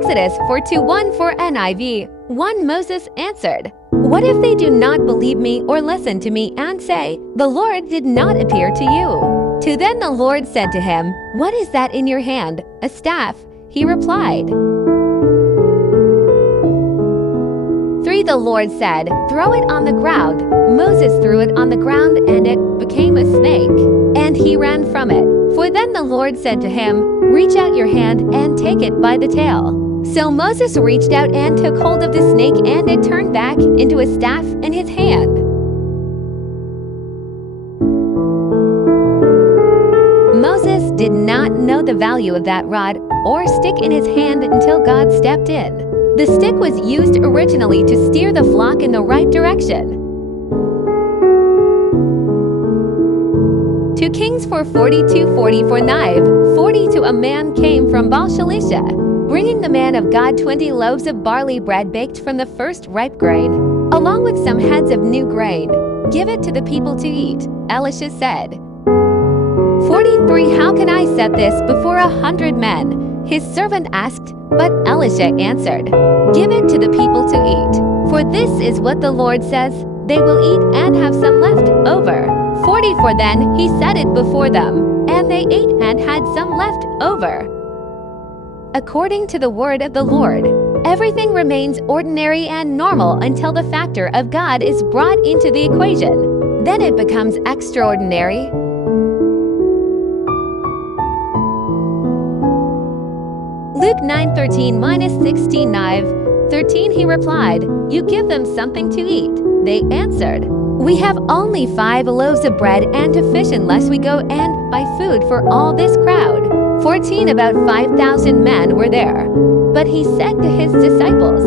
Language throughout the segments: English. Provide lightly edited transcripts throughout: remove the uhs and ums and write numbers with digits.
Exodus 4:1 for NIV. 1 Moses answered, "What if they do not believe me or listen to me and say, 'The Lord did not appear to you'?" To then the Lord said to him, "What is that in your hand?" "A staff," he replied. 3 The Lord said, "Throw it on the ground." Moses threw it on the ground, and it became a snake, and he ran from it. For then the Lord said to him, "Reach out your hand and take it by the tail." So Moses reached out and took hold of the snake, and it turned back into a staff in his hand. Moses did not know the value of that rod or stick in his hand until God stepped in. The stick was used originally to steer the flock in the right direction. 2 Kings 4:42-40 for Niv. 42 A man came from Baal-Shalisha, bringing the man of God 20 loaves of barley bread baked from the first ripe grain, along with some heads of new grain. "Give it to the people to eat," Elisha said. 43 How can I set this before 100 men? His servant asked, but Elisha answered, "Give it to the people to eat. For this is what the Lord says, they will eat and have some left over." 44 Then he set it before them, and they ate and had some left over. According to the word of the Lord, everything remains ordinary and normal until the factor of God is brought into the equation. Then it becomes extraordinary. Luke 9:13-16 Niv. 13 He replied, "You give them something to eat." They answered, "We have only 5 loaves of bread and a fish unless we go and buy food for all this crowd." 14 About 5,000 men were there. But he said to his disciples,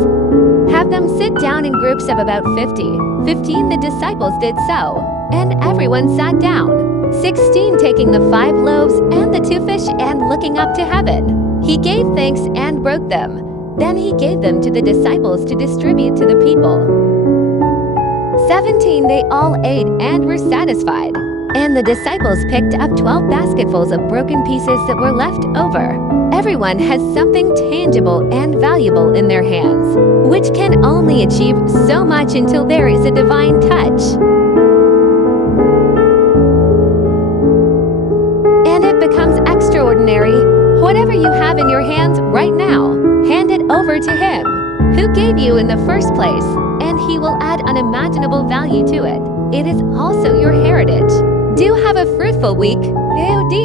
"Have them sit down in groups of about 50. 15 The disciples did so, and everyone sat down. 16 Taking the 5 loaves and the 2 fish and looking up to heaven, he gave thanks and broke them. Then he gave them to the disciples to distribute to the people. 17 They all ate and were satisfied. And the disciples picked up 12 basketfuls of broken pieces that were left over. Everyone has something tangible and valuable in their hands, which can only achieve so much until there is a divine touch. And it becomes extraordinary. Whatever you have in your hands right now, hand it over to Him, who gave you in the first place, and He will add unimaginable value to it. It is also your heritage. Do have a fruitful week. AOD.